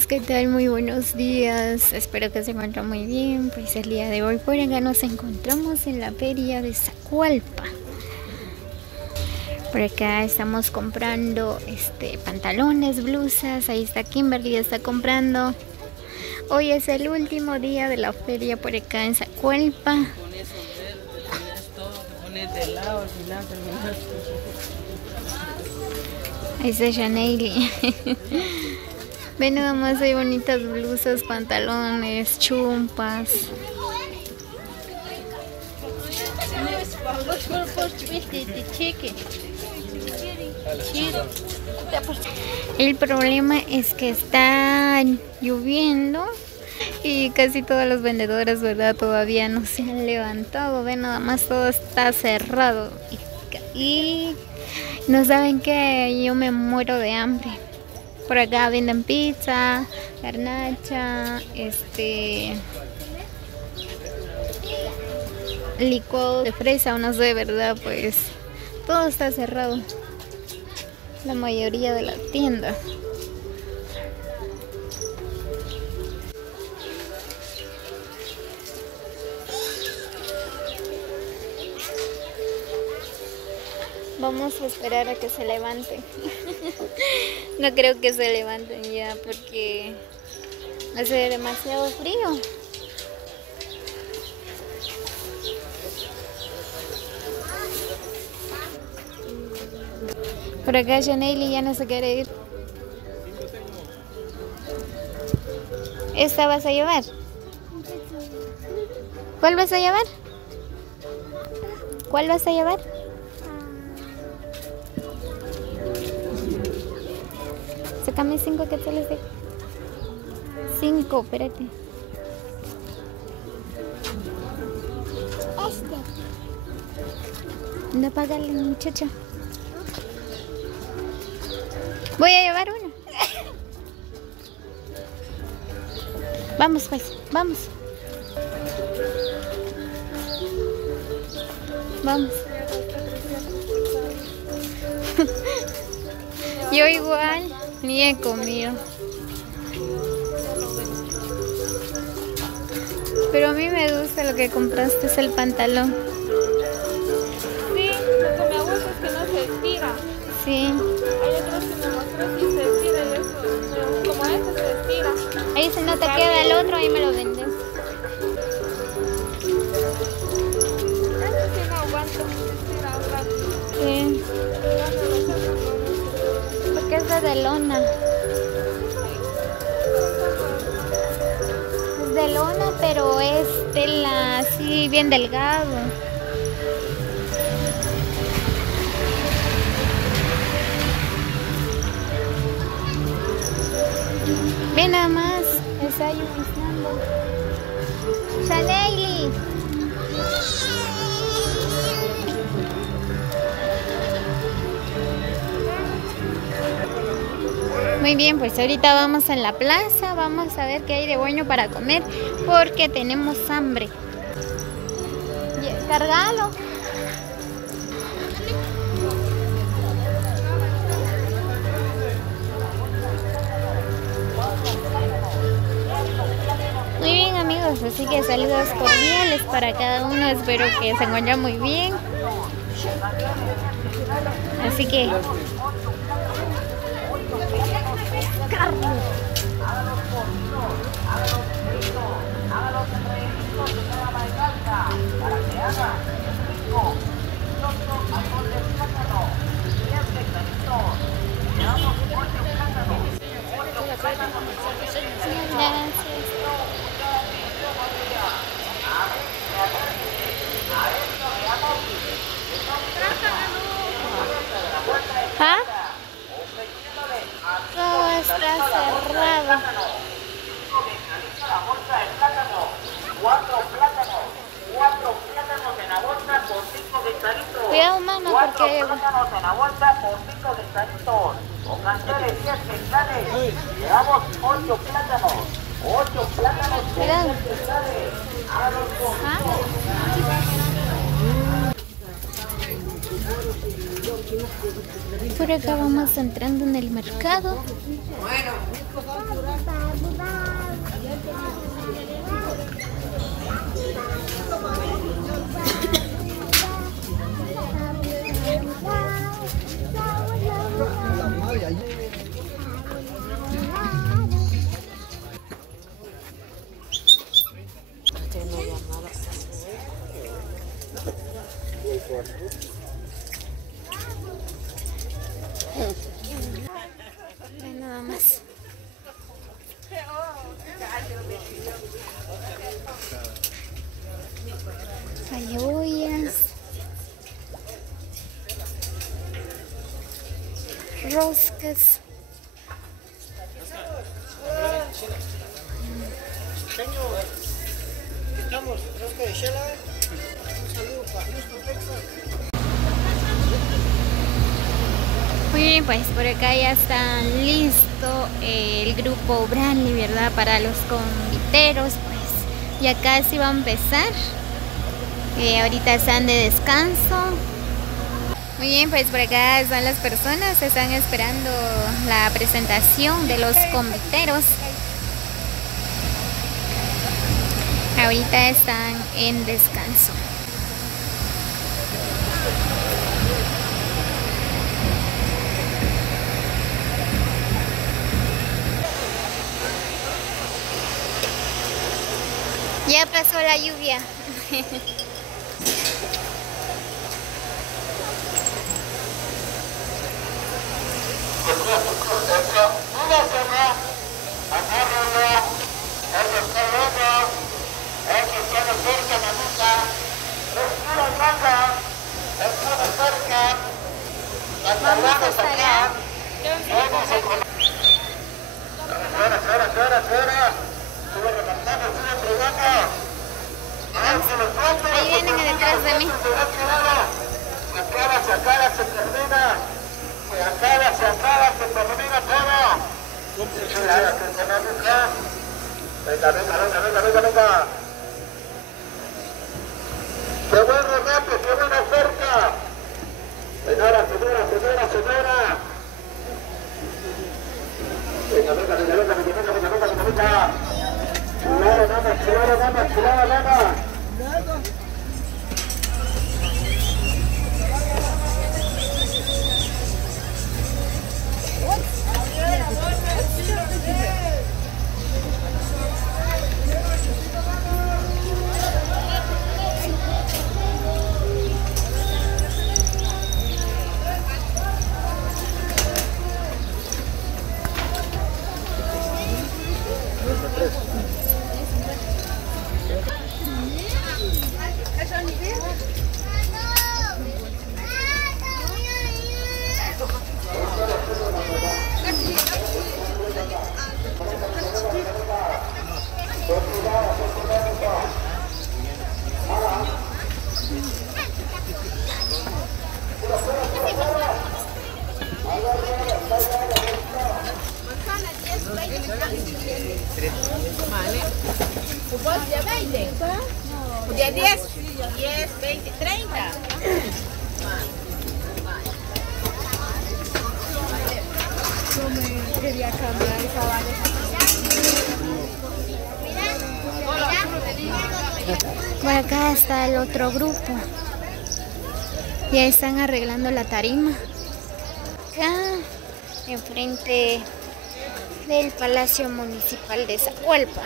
amigos, ¿qué tal? Muy buenos días, espero que se encuentren muy bien. Pues el día de hoy por acá nos encontramos en la feria de Zacualpa. Por acá estamos comprando pantalones, blusas. Ahí está Kimberly, ya está comprando. Hoy es el último día de la feria por acá en Zacualpa. Ahí está Janely. Ven nada más, hay bonitas blusas, pantalones, chumpas. El problema es que está lloviendo y casi todas las vendedoras, ¿verdad? Todavía no se han levantado. Ven nada más, todo está cerrado. Y no saben que yo me muero de hambre. Por acá venden pizza, garnacha, licuado de fresa o no sé, ¿verdad? Pues todo está cerrado. La mayoría de la tienda. Vamos a esperar a que se levanten. No creo que se levanten ya porque hace demasiado frío. Por acá Janely ya no se quiere ir. ¿Esta vas a llevar? ¿Cuál vas a llevar? ¿Cuál vas a llevar? Sácame 5 quetzales de... 5, espérate. No, págale, muchacha. Voy a llevar uno. Vamos pues, vamos. Vamos. Yo igual ni he comido. Pero a mí me gusta lo que compraste, es el pantalón. Sí, lo que me gusta es que no se estira. Sí. Hay otros que me mostró y se estira y eso, pero como este se estira. Ahí si no te queda el otro, ahí me lo vendes. Este sí no aguanto, se estira un rato. Sí. Porque es de lona. Es de lona, pero es tela así bien delgado. Ven nada más, está lloviznando. Janely. Muy bien, pues ahorita vamos a la plaza, vamos a ver qué hay de bueno para comer, porque tenemos hambre. Cargalo. Muy bien amigos, así que saludos cordiales para cada uno, espero que se encuentren muy bien. Así que... ¿Ah? Todo está cerrado. 4 plátanos en la bolsa por 5 hectaritos. Cuidado, mano, porque... 4 plátanos en la bolsa por 5 hectaritos. Con canceles 10 hectáreas. Llevamos 8 plátanos. 8 plátanos por 10 hectáreas. A los ¿Ah? Por acá vamos entrando en el mercado. Nada más. Cebollas, roscas. Muy bien, pues por acá ya está listo el grupo Branly, ¿verdad? Para los conviteros, pues ya casi va a empezar. Ahorita están de descanso. Muy bien, pues por acá están las personas, están esperando la presentación de los conviteros. Ahorita están en descanso. Ya pasó la lluvia. Vamos hasta allá. Ahí vienen detrás de mí. Se acaba, se termina. Se acaba, se termina todo. Venga. ¡Qué buen remate, qué buena oferta! Señora. Venga. Chulada, dama. De 10, 20, 30. Yo me quería cambiar esa Por acá está el otro grupo. Ya están arreglando la tarima. Acá, enfrente del Palacio Municipal de Zacualpa.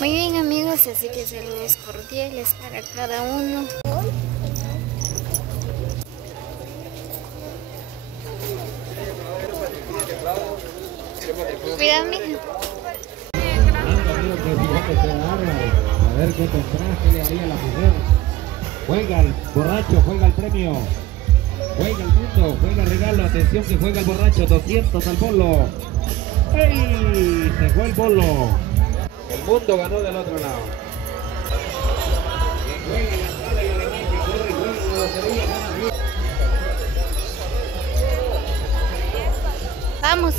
Muy bien, amigos, así que saludos cordiales para cada uno. Cuidado, mija. ver qué tendrá, qué le haría la mujer. Juega el borracho, juega el premio. Juega el mundo, juega el regalo. Atención que juega el borracho. 200 al bolo. ¡Ey! Se fue el bolo. El mundo ganó del otro lado. Que juega la sala y la verdad que corre y juega la lotería. Vamos.